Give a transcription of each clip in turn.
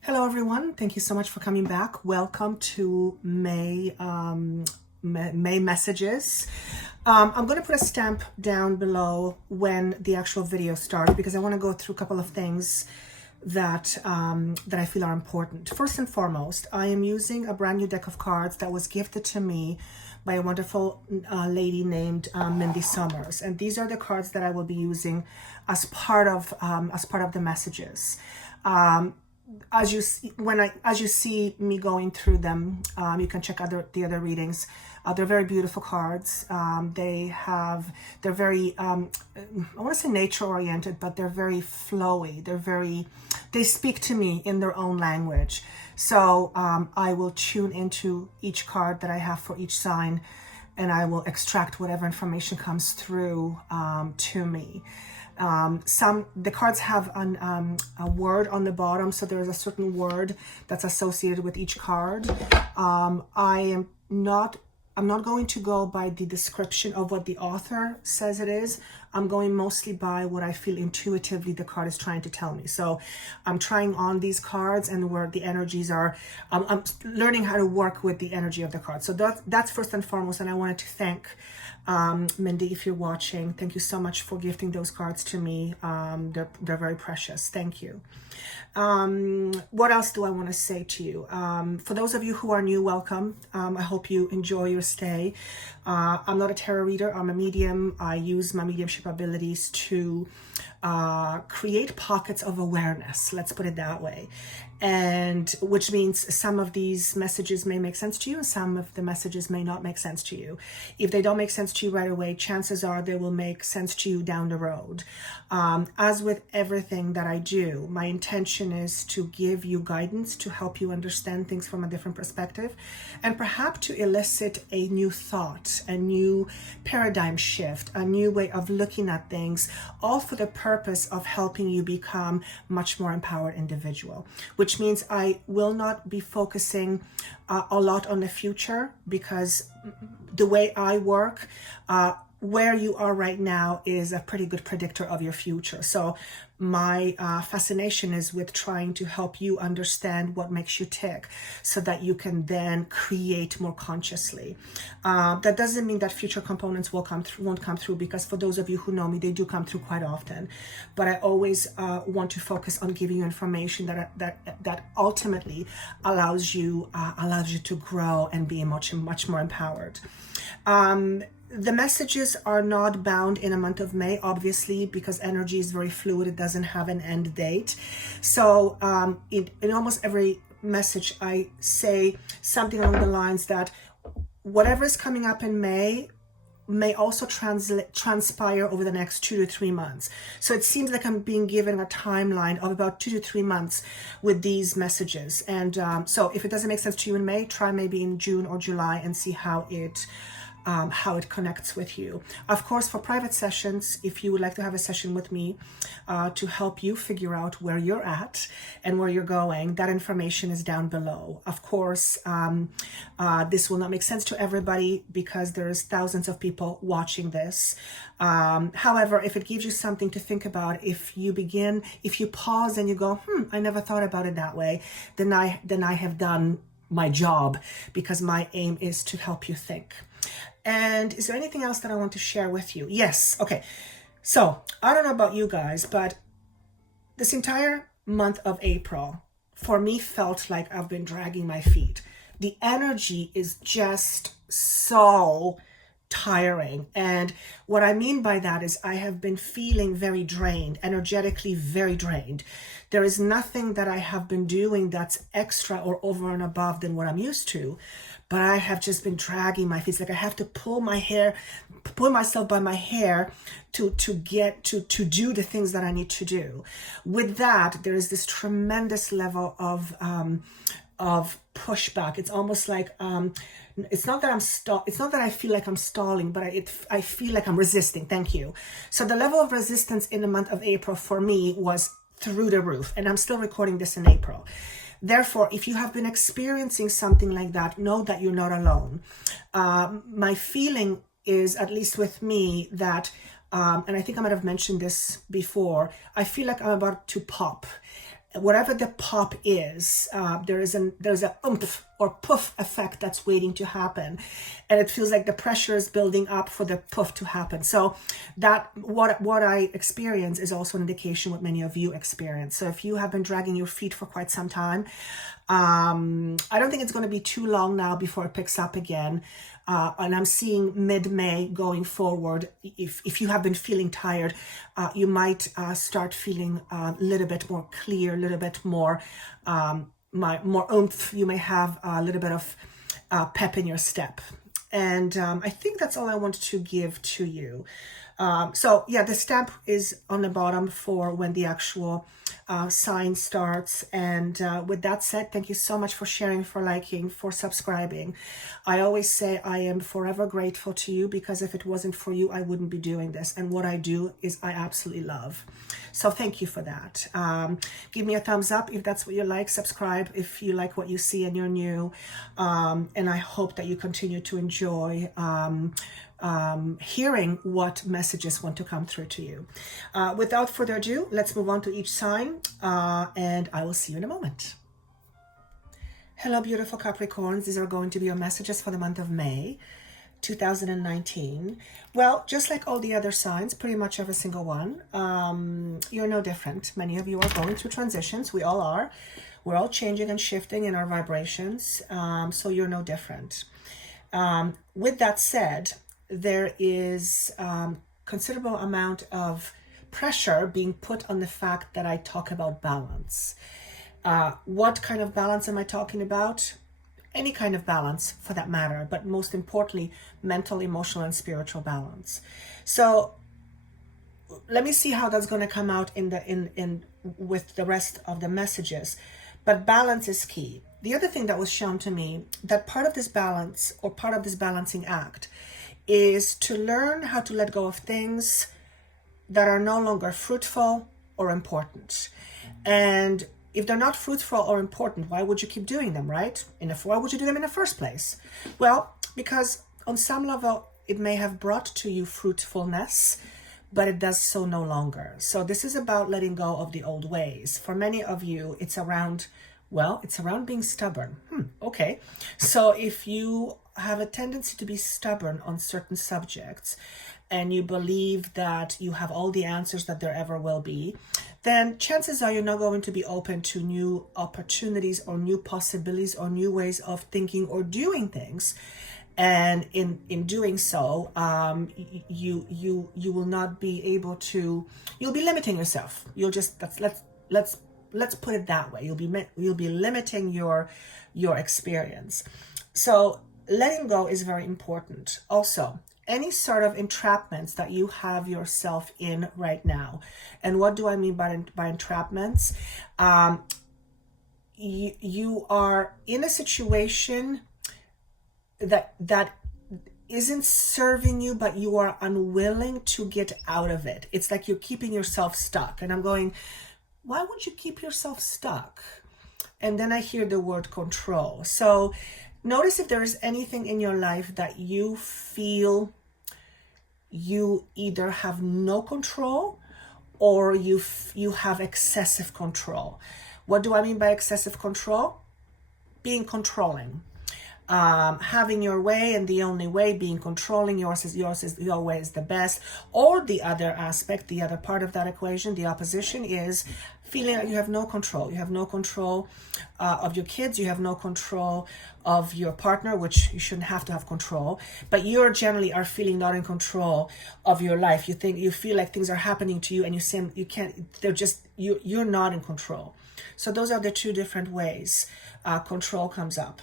Hello, everyone. Thank you so much for coming back. Welcome to May Messages. I'm going to put a stamp down below when the actual video starts because I want to go through a couple of things that I feel are important. First and foremost, I am using a brand new deck of cards that was gifted to me by a wonderful lady named Mindy Summers, and these are the cards that I will be using as part of the messages. As you see me going through them, you can check the other readings. They're very beautiful cards. They're very I want to say nature oriented, but they're very flowy. They speak to me in their own language. So I will tune into each card that I have for each sign, and I will extract whatever information comes through to me. The cards have a word on the bottom, so there is a certain word that's associated with each card. I'm not going to go by the description of what the author says it is. I'm going mostly by what I feel intuitively the card is trying to tell me. So I'm trying on these cards and where the energies are. I'm learning how to work with the energy of the card. So that's first and foremost, and I wanted to thank Mindy, if you're watching. Thank you so much for gifting those cards to me. They're very precious. Thank you. What else do I want to say to you? For those of you who are new, welcome. I hope you enjoy your stay. I'm not a tarot reader. I'm a medium. I use my mediumship abilities to create pockets of awareness. Let's put it that way. And which means some of these messages may make sense to you and some of the messages may not make sense to you. If they don't make sense to you right away, chances are they will make sense to you down the road. As with everything that I do, my intention is to give you guidance to help you understand things from a different perspective and perhaps to elicit a new thought, a new paradigm shift, a new way of looking at things, all for the purpose of helping you become much more empowered individual, which means I will not be focusing a lot on the future because the way I work, where you are right now is a pretty good predictor of your future. So my fascination is with trying to help you understand what makes you tick so that you can then create more consciously. That doesn't mean that future components won't come through, because for those of you who know me, they do come through quite often. But I always want to focus on giving you information that ultimately allows you to grow and be much more empowered. The messages are not bound in a month of May, obviously, because energy is very fluid. It doesn't have an end date. So in almost every message, I say something along the lines that whatever is coming up in May also transpire over the next 2 to 3 months. So it seems like I'm being given a timeline of about 2 to 3 months with these messages. And so if it doesn't make sense to you in May, try maybe in June or July and see how it connects with you. Of course, for private sessions, if you would like to have a session with me to help you figure out where you're at and where you're going, that information is down below. Of course, this will not make sense to everybody because there's thousands of people watching this. However, if it gives you something to think about, if you pause and you go, I never thought about it that way, then I have done my job, because my aim is to help you think. And is there anything else that I want to share with you? Yes. Okay. So I don't know about you guys, but this entire month of April for me felt like I've been dragging my feet. The energy is just so tiring. And what I mean by that is I have been feeling very drained, energetically very drained. There is nothing that I have been doing that's extra or over and above than what I'm used to. But I have just been dragging my feet. It's like I have to pull myself by my hair to do the things that I need to do. With that, there is this tremendous level of pushback. It's almost like it's not that I feel like I'm stalling, but I feel like I'm resisting. Thank you. So the level of resistance in the month of April for me was through the roof, and I'm still recording this in April. Therefore, if you have been experiencing something like that, know that you're not alone. My feeling is, at least with me, that, and I think I might have mentioned this before, I feel like I'm about to pop. whatever the pop is, there's a oomph or puff effect that's waiting to happen, and it feels like the pressure is building up for the puff to happen. So that what I experience is also an indication what many of you experience. So if you have been dragging your feet for quite some time, I don't think it's going to be too long now before it picks up again. And I'm seeing mid-May going forward. If you have been feeling tired, you might start feeling a little bit more clear, a little bit more more oomph. You may have a little bit of pep in your step. And I think that's all I wanted to give to you. So yeah, the stamp is on the bottom for when the actual sign starts. And with that said, thank you so much for sharing, for liking, for subscribing. I always say I am forever grateful to you, because if it wasn't for you, I wouldn't be doing this. And what I do is I absolutely love. So thank you for that. Give me a thumbs up if that's what you like. Subscribe if you like what you see and you're new. And I hope that you continue to enjoy hearing what messages want to come through to you. Without further ado, let's move on to each sign, and I will see you in a moment. Hello, beautiful Capricorns. These are going to be your messages for the month of May 2019. Well, just like all the other signs, pretty much every single one, you're no different. Many of you are going through transitions. We all are. We're all changing and shifting in our vibrations, so you're no different. With that said, there is considerable amount of pressure being put on the fact that I talk about balance. What kind of balance am I talking about? Any kind of balance for that matter, but most importantly, mental, emotional, and spiritual balance. So let me see how that's going to come out in with the rest of the messages. But balance is key. The other thing that was shown to me, that part of this balance or part of this balancing act is to learn how to let go of things that are no longer fruitful or important. And if they're not fruitful or important, why would you keep doing them, right? Why would you do them in the first place? Well, because on some level, it may have brought to you fruitfulness, but it does so no longer. So this is about letting go of the old ways. For many of you, it's around being stubborn. Okay. So if you have a tendency to be stubborn on certain subjects, and you believe that you have all the answers that there ever will be, then chances are you're not going to be open to new opportunities or new possibilities or new ways of thinking or doing things. And in doing so, you will not be able to. You'll be limiting yourself. Let's put it that way. You'll be limiting your experience. So letting go is very important. Also, any sort of entrapments that you have yourself in right now. And what do I mean by entrapments? You are in a situation that isn't serving you, but you are unwilling to get out of it. It's like you're keeping yourself stuck. And I'm going, why would you keep yourself stuck? And then I hear the word control. So notice if there is anything in your life that you feel you either have no control or you have excessive control. What do I mean by excessive control? Being controlling. Having your way and the only way, being controlling, your way is the best. Or the other aspect, the other part of that equation, the opposition, is feeling like you have no control. You have no control of your kids. You have no control of your partner, which you shouldn't have to have control. But you generally are feeling not in control of your life. You feel like things are happening to you, and you can't. You're not in control. So those are the two different ways control comes up.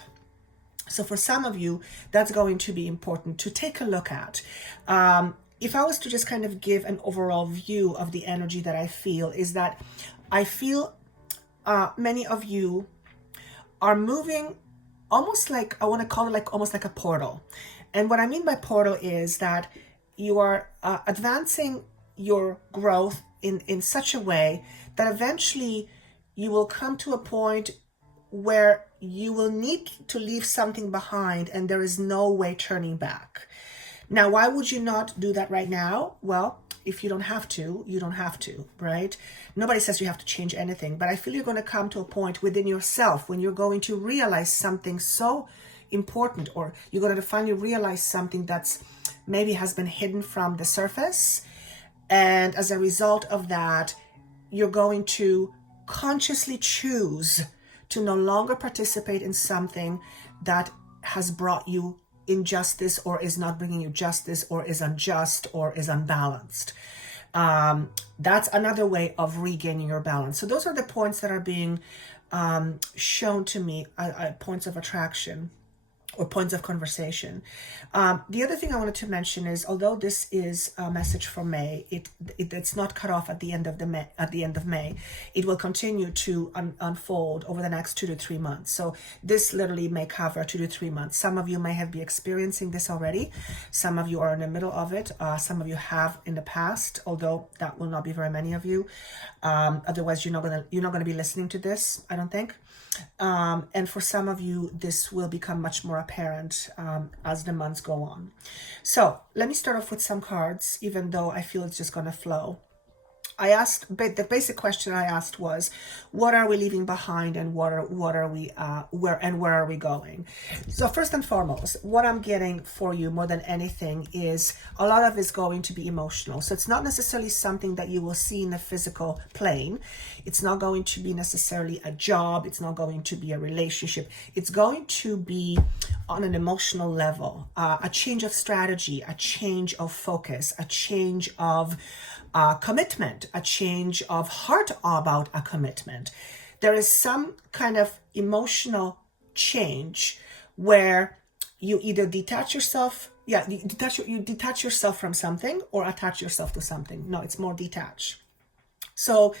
So for some of you, that's going to be important to take a look at. If I was to just kind of give an overall view of the energy that I feel, is that I feel many of you are moving almost like, I want to call it like almost like a portal. And what I mean by portal is that you are advancing your growth in such a way that eventually you will come to a point where you will need to leave something behind and there is no way turning back. Now, why would you not do that right now? Well, if you don't have to, you don't have to, right? Nobody says you have to change anything, but I feel you're going to come to a point within yourself when you're going to realize something so important, or you're going to finally realize something that's maybe has been hidden from the surface. And as a result of that, you're going to consciously choose to no longer participate in something that has brought you injustice, or is not bringing you justice, or is unjust, or is unbalanced. That's another way of regaining your balance. So those are the points that are being shown to me, points of attraction or points of conversation. The other thing I wanted to mention is, although this is a message for May, it's not cut off at the end of May. It will continue to unfold over the next 2 to 3 months. So this literally may cover 2 to 3 months. Some of you may have been experiencing this already. Some of you are in the middle of it. Some of you have in the past, although that will not be very many of you. Otherwise, you're not gonna be listening to this, I don't think. And for some of you, this will become much more apparent as the months go on. So let me start off with some cards, even though I feel it's just going to flow. The basic question I asked was, what are we leaving behind, and where are we going? So first and foremost, what I'm getting for you more than anything is a lot of it is going to be emotional. So it's not necessarily something that you will see in the physical plane. It's not going to be necessarily a job. It's not going to be a relationship. It's going to be on an emotional level, a change of strategy, a change of focus, a change of commitment, a change of heart about a commitment. There is some kind of emotional change where you either detach yourself from something, or attach yourself to something. No, it's more detach. So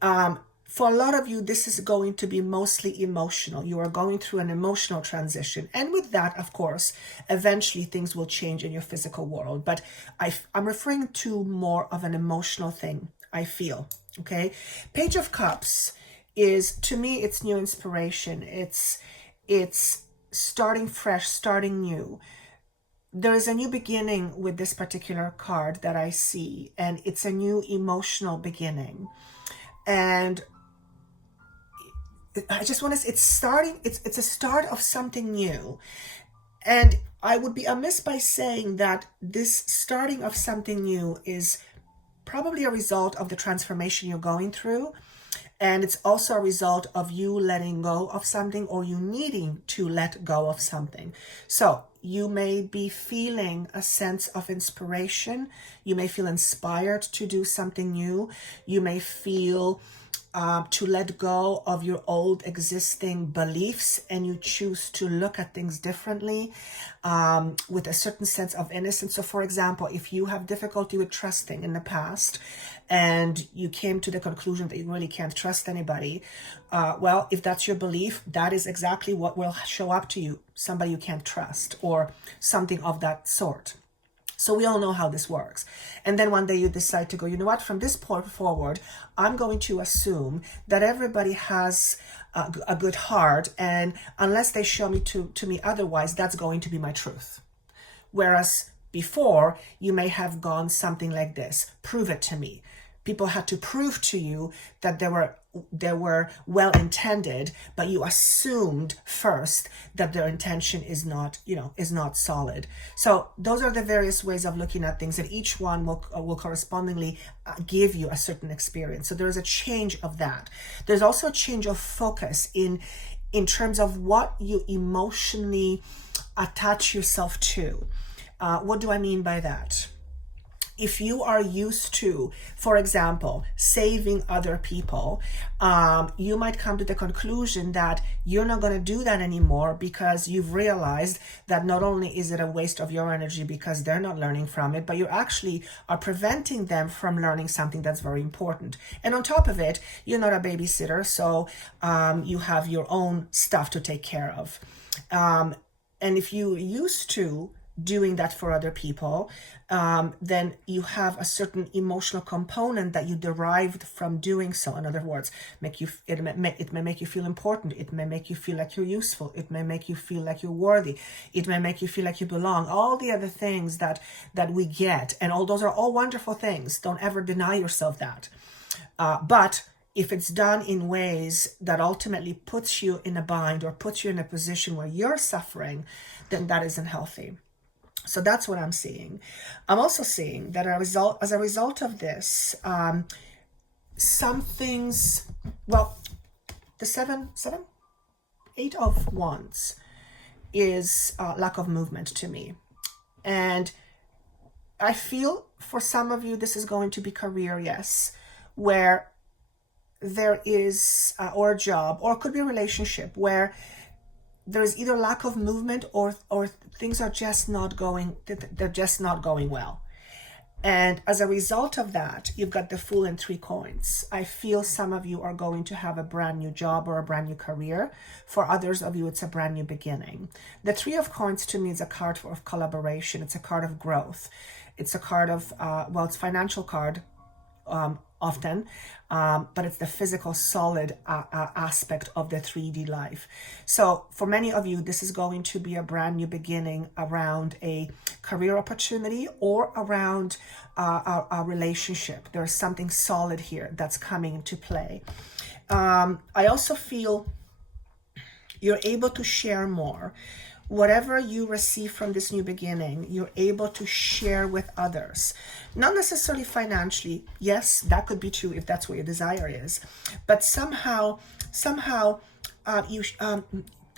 for a lot of you, this is going to be mostly emotional. You are going through an emotional transition. And with that, of course, eventually things will change in your physical world. But I'm referring to more of an emotional thing, I feel. Okay? Page of Cups is, to me, it's new inspiration. It's starting fresh, starting new. There is a new beginning with this particular card that I see. And it's a new emotional beginning. And I just want to say, it's a start of something new. And I would be amiss by saying that this starting of something new is probably a result of the transformation you're going through. And it's also a result of you letting go of something, or you needing to let go of something. So you may be feeling a sense of inspiration. You may feel inspired to do something new. You may feel to let go of your old existing beliefs, and you choose to look at things differently with a certain sense of innocence. So for example, if you have difficulty with trusting in the past, and you came to the conclusion that you really can't trust anybody, well, if that's your belief, that is exactly what will show up to you, somebody you can't trust, or something of that sort. So we all know how this works. And then one day you decide to go, you know what, from this point forward, I'm going to assume that everybody has a good heart, and unless they show me to me otherwise, that's going to be my truth. Whereas before, you may have gone something like this: prove it to me. People had to prove to you that they were well intended, but you assumed first that their intention is not solid. So those are the various ways of looking at things, and each one will correspondingly give you a certain experience. So there is a change of that. There's also a change of focus in terms of what you emotionally attach yourself to. What do I mean by that? If you are used to, for example, saving other people, you might come to the conclusion that you're not going to do that anymore, because you've realized that not only is it a waste of your energy because they're not learning from it, but you actually are preventing them from learning something that's very important. And on top of it, you're not a babysitter, so you have your own stuff to take care of. And if you used to doing that for other people, then you have a certain emotional component that you derived from doing so. In other words, it may make you feel important. It may make you feel like you're useful. It may make you feel like you're worthy. It may make you feel like you belong. All the other things that we get, and all those are all wonderful things. Don't ever deny yourself that. But if it's done in ways that ultimately puts you in a bind or puts you in a position where you're suffering, then that isn't healthy. So that's what I'm seeing. I'm also seeing that as a result of this, some things, well, the 8 of Wands is lack of movement to me. And I feel for some of you, this is going to be career, yes, where there is, or a job, or it could be a relationship where there's either lack of movement or things are just not going, they're just not going well. And as a result of that, you've got the Fool and 3 coins. I feel some of you are going to have a brand new job or a brand new career. For others of you, it's a brand new beginning. The 3 of coins to me is a card of collaboration. It's a card of growth. It's a card of, well, it's a financial card, often, but it's the physical solid aspect of the 3D life. So for many of you, this is going to be a brand new beginning around a career opportunity or around a relationship. There's something solid here that's coming into play. I also feel you're able to share more. Whatever you receive from this new beginning, you're able to share with others. Not necessarily financially. Yes, that could be true if that's what your desire is. But somehow,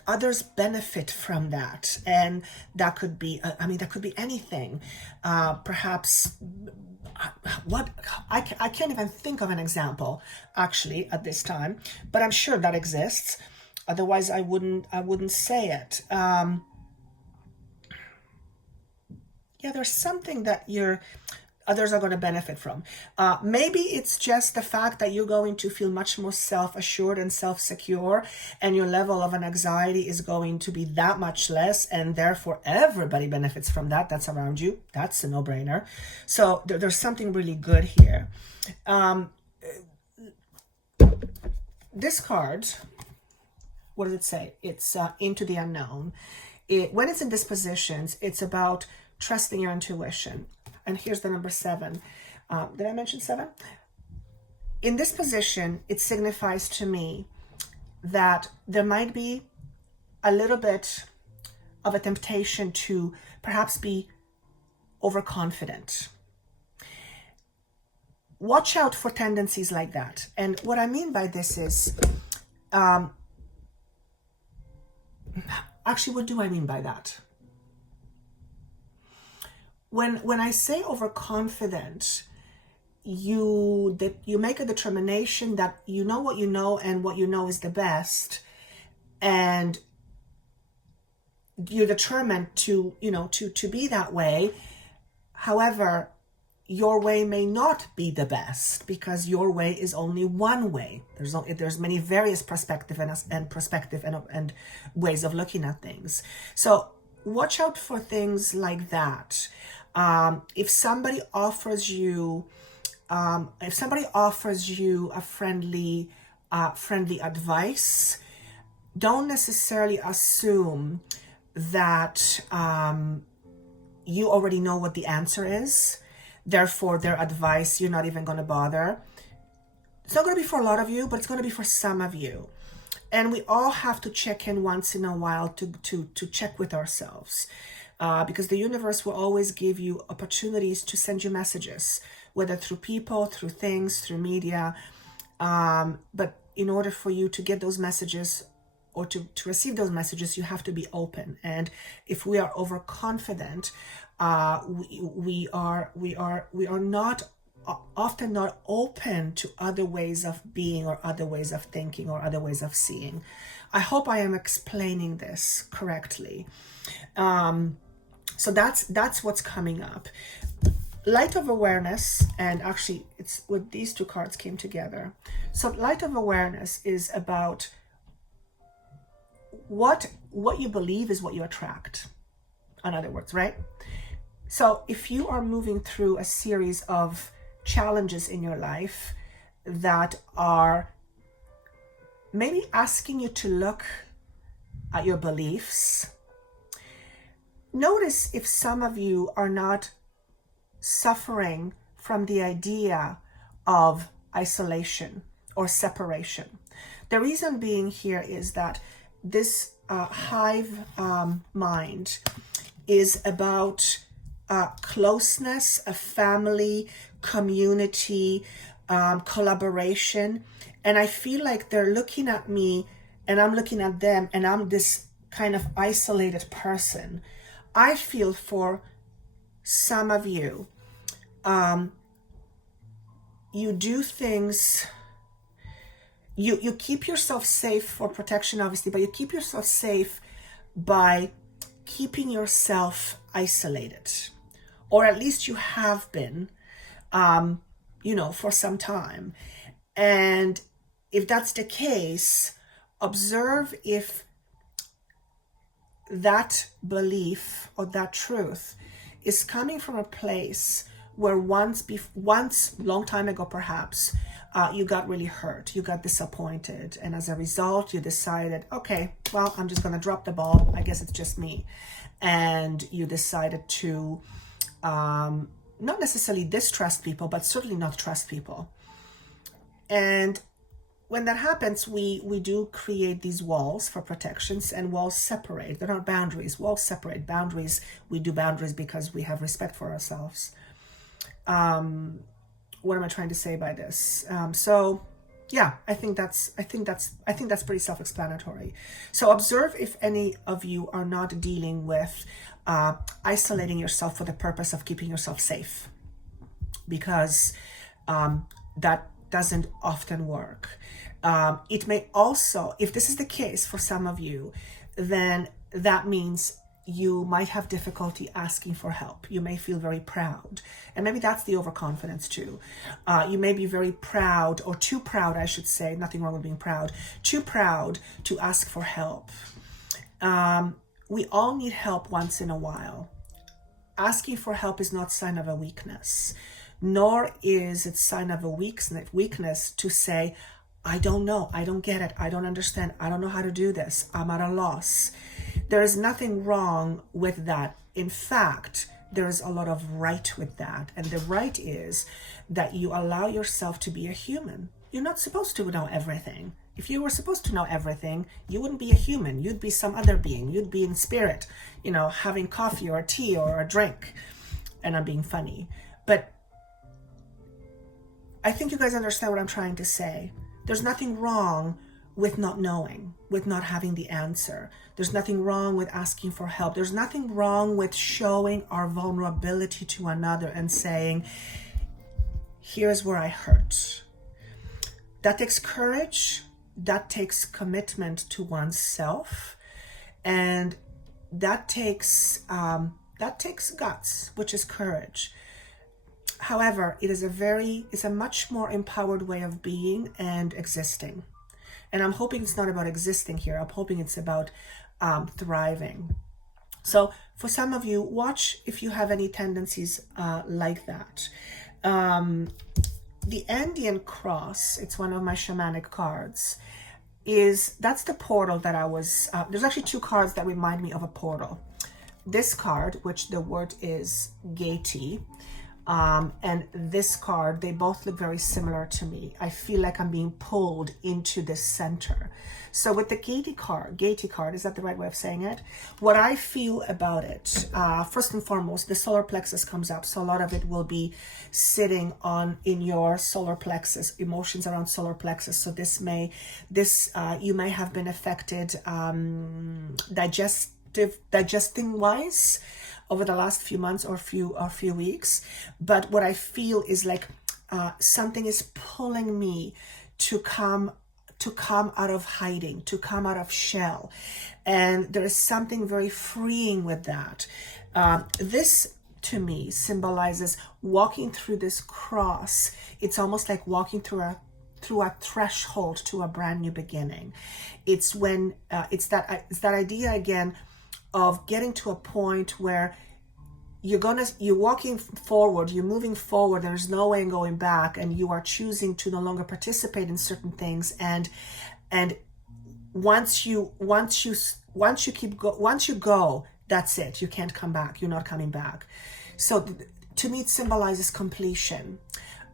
others benefit from that. And that could be, that could be anything. Perhaps, I can't even think of an example, actually, at this time. But I'm sure that exists. Otherwise, I wouldn't say it. Yeah, there's something that others are going to benefit from. Maybe it's just the fact that you're going to feel much more self-assured and self-secure, and your level of an anxiety is going to be that much less, and therefore everybody benefits from that that's around you. That's a no-brainer. So there's something really good here. This card, what does it say? It's into the unknown. When it's in dispositions, it's about trusting your intuition. And here's the number 7. Did I mention 7? In this position, it signifies to me that there might be a little bit of a temptation to perhaps be overconfident. Watch out for tendencies like that. And what I mean by this is, actually, what do I mean by that? When I say overconfident, you make a determination that you know what you know and what you know is the best, and you're determined to be that way. However, your way may not be the best because your way is only one way. There's many various perspective and ways of looking at things. So watch out for things like that. If somebody offers you a friendly advice, don't necessarily assume that you already know what the answer is. Therefore, their advice, you're not even going to bother. It's not going to be for a lot of you, but it's going to be for some of you. And we all have to check in once in a while to check with ourselves. Because the universe will always give you opportunities to send you messages, whether through people, through things, through media. But in order for you to get those messages or to receive those messages, you have to be open. And if we are overconfident, we are often not open to other ways of being or other ways of thinking or other ways of seeing. I hope I am explaining this correctly. So that's what's coming up. Light of awareness, and actually it's with these 2 cards came together. So light of awareness is about what you believe is what you attract. in other words, right? So if you are moving through a series of challenges in your life that are maybe asking you to look at your beliefs, notice if some of you are not suffering from the idea of isolation or separation. The reason being here is that this hive mind is about closeness, a family, community, collaboration. And I feel like they're looking at me and I'm looking at them and I'm this kind of isolated person. I feel for some of you, you do things, you keep yourself safe for protection, obviously, but you keep yourself safe by keeping yourself isolated, or at least you have been, for some time. And if that's the case, observe if that belief or that truth is coming from a place where once long time ago perhaps you got really hurt, you got disappointed, and as a result you decided, okay, well, I'm just going to drop the ball, I guess it's just me. And you decided to not necessarily distrust people, but certainly not trust people. And when that happens, we do create these walls for protections, and walls separate. They're not boundaries. Walls separate. Boundaries, we do boundaries because we have respect for ourselves. What am I trying to say by this? So yeah, I think that's pretty self-explanatory. So observe if any of you are not dealing with isolating yourself for the purpose of keeping yourself safe, because that doesn't often work. It may also, if this is the case for some of you, then that means you might have difficulty asking for help. You may feel very proud. And maybe that's the overconfidence too. You may be very proud, or too proud, I should say, nothing wrong with being proud, too proud to ask for help. We all need help once in a while. Asking for help is not sign of a weakness, nor is it sign of a weakness to say, I don't know, I don't get it, I don't understand, I don't know how to do this, I'm at a loss. There is nothing wrong with that. In fact, there is a lot of right with that. And the right is that you allow yourself to be a human. You're not supposed to know everything. If you were supposed to know everything, you wouldn't be a human. You'd be some other being. You'd be in spirit, having coffee or tea or a drink. And I'm being funny. But I think you guys understand what I'm trying to say. There's nothing wrong with not knowing, with not having the answer. There's nothing wrong with asking for help. There's nothing wrong with showing our vulnerability to another and saying, here's where I hurt. That takes courage. That takes commitment to oneself. And that takes guts, which is courage. However, it's a much more empowered way of being and existing. And I'm hoping it's not about existing here. I'm hoping it's about thriving. So for some of you, watch if you have any tendencies like that. The Andean cross, it's one of my shamanic cards, that's the portal that I was, there's actually two cards that remind me of a portal. This card, which the word is Gaiety, and this card, they both look very similar to me. I feel like I'm being pulled into this center. So with the Gaiety card, is that the right way of saying it? What I feel about it, first and foremost, the solar plexus comes up. So a lot of it will be sitting in your solar plexus, emotions around solar plexus. So you may have been affected digesting wise over the last few months or few weeks. But what I feel is like something is pulling me to come out of hiding, to come out of shell. And there is something very freeing with that. This to me symbolizes walking through this cross. It's almost like walking through a threshold to a brand new beginning. It's when it's that idea again of getting to a point where you're walking forward, you're moving forward, there's no way in going back, and you are choosing to no longer participate in certain things. And once you go, that's it. You can't come back. You're not coming back. So to me, it symbolizes completion,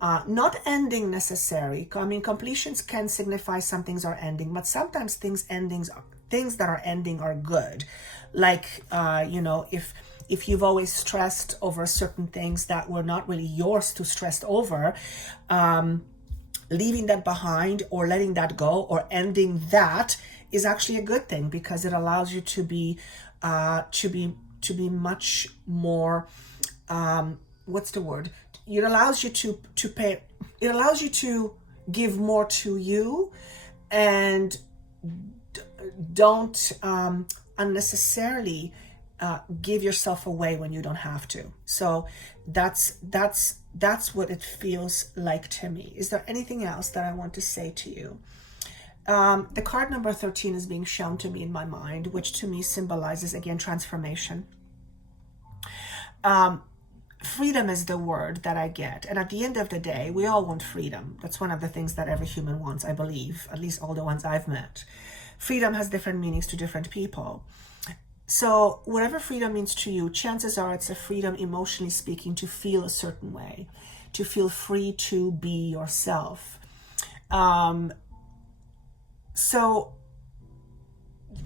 not ending necessary. I mean, completions can signify some things are ending, but sometimes things that are ending are good. Like, if you've always stressed over certain things that were not really yours to stress over, leaving that behind or letting that go or ending that is actually a good thing, because it allows you to be much more, what's the word? It allows you it allows you to give more to you, and don't unnecessarily give yourself away when you don't have to. So that's what it feels like to me. Is there anything else that I want to say to you? The card number 13 is being shown to me in my mind, which to me symbolizes, again, transformation. Freedom is the word that I get. And at the end of the day, we all want freedom. That's one of the things that every human wants, I believe, at least all the ones I've met. Freedom has different meanings to different people. So whatever freedom means to you, chances are it's a freedom, emotionally speaking, to feel a certain way, to feel free to be yourself. So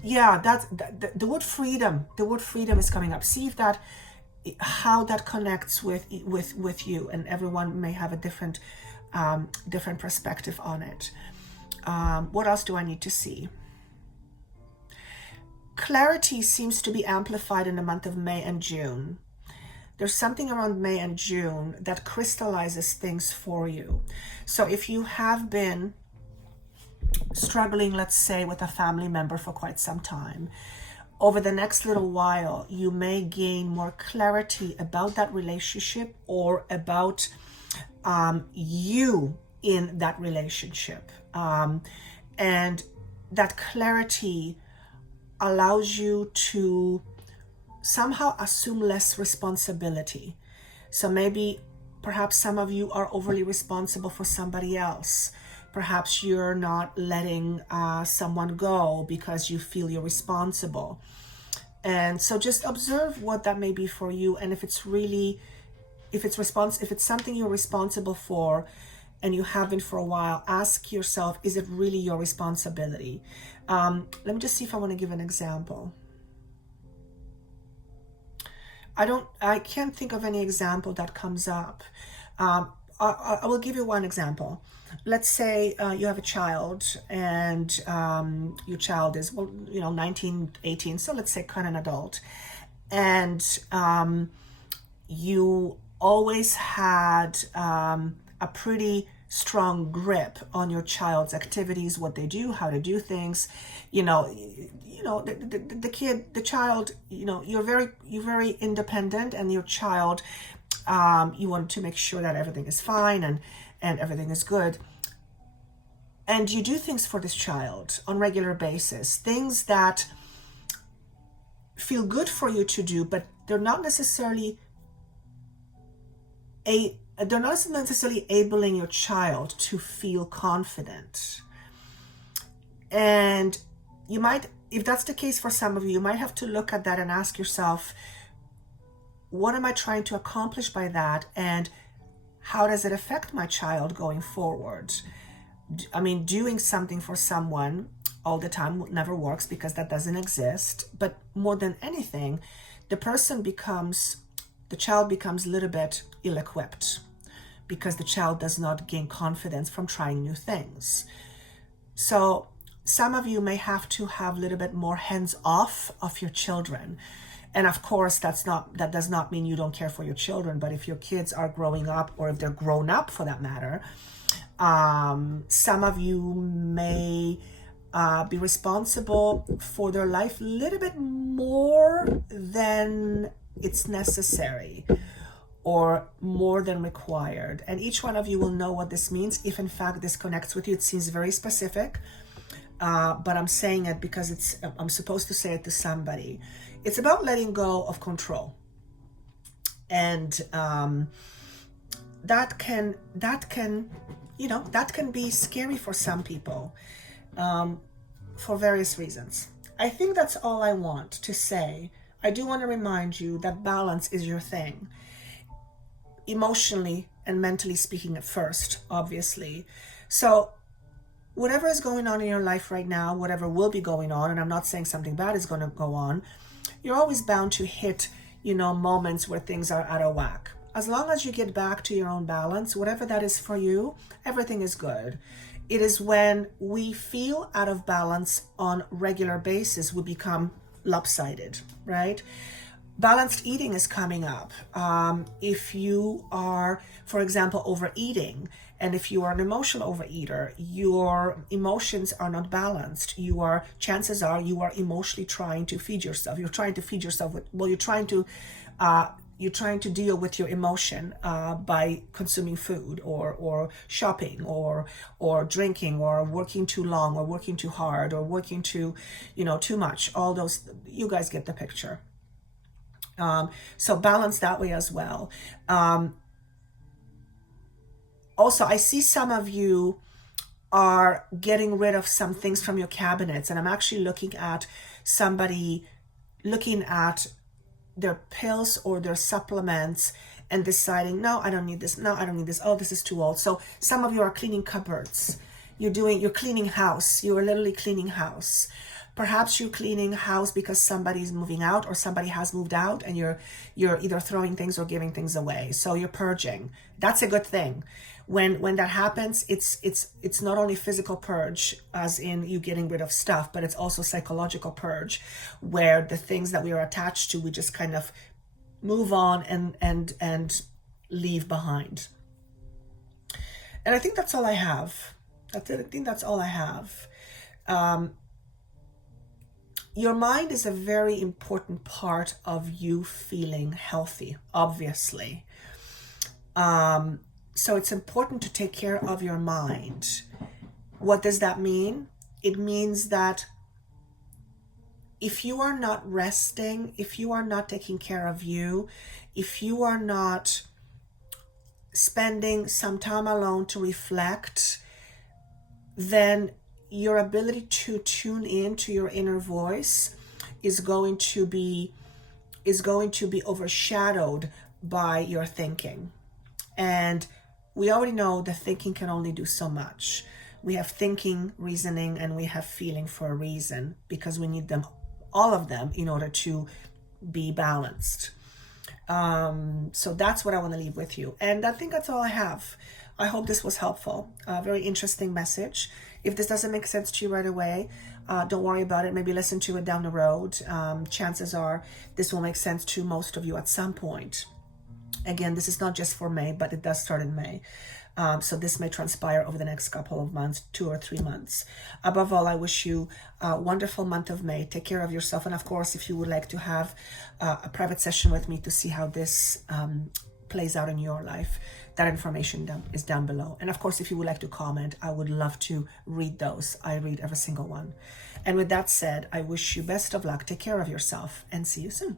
yeah, that's the word freedom. The word freedom is coming up. See if how that connects with you, and everyone may have a different perspective on it. What else do I need to see? Clarity seems to be amplified in the month of May and June. There's something around May and June that crystallizes things for you. So if you have been struggling, let's say, with a family member for quite some time, over the next little while, you may gain more clarity about that relationship, or about you in that relationship. And that clarity allows you to somehow assume less responsibility. So perhaps some of you are overly responsible for somebody else. Perhaps you're not letting someone go because you feel you're responsible. And so just observe what that may be for you. And if it's something you're responsible for and you have been for a while, ask yourself, is it really your responsibility? Let me just see if I want to give an example. I can't think of any example that comes up. I will give you one example. Let's say you have a child, and your child is, 19, 18, so let's say kind of an adult. And you always had a pretty strong grip on your child's activities, what they do, how to do things. The child, you're very independent, and your child, you want to make sure that everything is fine and everything is good. And you do things for this child on a regular basis, things that feel good for you to do, but they're not necessarily enabling your child to feel confident. And you might, if that's the case for some of you, you might have to look at that and ask yourself, what am I trying to accomplish by that? And how does it affect my child going forward? I mean, doing something for someone all the time never works, because that doesn't exist. But more than anything, the child becomes a little bit ill-equipped, because the child does not gain confidence from trying new things. So some of you may have to have a little bit more hands-off of your children. And of course, that does not mean you don't care for your children, but if your kids are growing up, or if they're grown up for that matter, some of you may be responsible for their life a little bit more than it's necessary, or more than required. And each one of you will know what this means if in fact this connects with you. It seems very specific. but I'm saying it because I'm supposed to say it to somebody. It's about letting go of control. And that can be scary for some people, for various reasons. I think that's all I want to say. I do want to remind you that balance is your thing, emotionally and mentally speaking at first, obviously. So whatever is going on in your life right now, whatever will be going on, and I'm not saying something bad is going to go on, you're always bound to hit, moments where things are out of whack. As long as you get back to your own balance, whatever that is for you, everything is good. It is when we feel out of balance on regular basis, we become lopsided, right? Balanced eating is coming up. If you are, for example, overeating, and if you are an emotional overeater, your emotions are not balanced. Chances are you are emotionally trying to feed yourself. You're trying to feed yourself you're trying to deal with your emotion by consuming food or shopping or drinking or working too long or working too hard or working too much. All those, you guys get the picture. So balance that way as well. Also, I see some of you are getting rid of some things from your cabinets, and I'm actually looking at somebody looking at their pills or their supplements and deciding, no, I don't need this. No, I don't need this. Oh, this is too old. So some of you are cleaning cupboards. You're cleaning house. You're literally cleaning house. Perhaps you're cleaning house because somebody's moving out or somebody has moved out, and you're either throwing things or giving things away. So you're purging. That's a good thing. When that happens, it's not only physical purge, as in you getting rid of stuff, but it's also psychological purge, where the things that we are attached to, we just kind of move on and leave behind. And I think that's all I have. I think that's all I have. Your mind is a very important part of you feeling healthy, obviously. So it's important to take care of your mind. What does that mean? It means that if you are not resting, if you are not taking care of you, if you are not spending some time alone to reflect, then your ability to tune in to your inner voice is going to be overshadowed by your thinking. And we already know that thinking can only do so much. We have thinking, reasoning, and we have feeling for a reason, because we need them, all of them, in order to be balanced. So that's what I want to leave with you. And I think that's all I have. I hope this was helpful. Very interesting message. If this doesn't make sense to you right away, don't worry about it. Maybe listen to it down the road. Chances are this will make sense to most of you at some point. Again, this is not just for May, but it does start in May. So this may transpire over the next couple of months, 2 or 3 months. Above all, I wish you a wonderful month of May. Take care of yourself. And of course, if you would like to have a private session with me to see how this plays out in your life, that information is down below. And of course, if you would like to comment, I would love to read those. I read every single one. And with that said, I wish you best of luck. Take care of yourself and see you soon.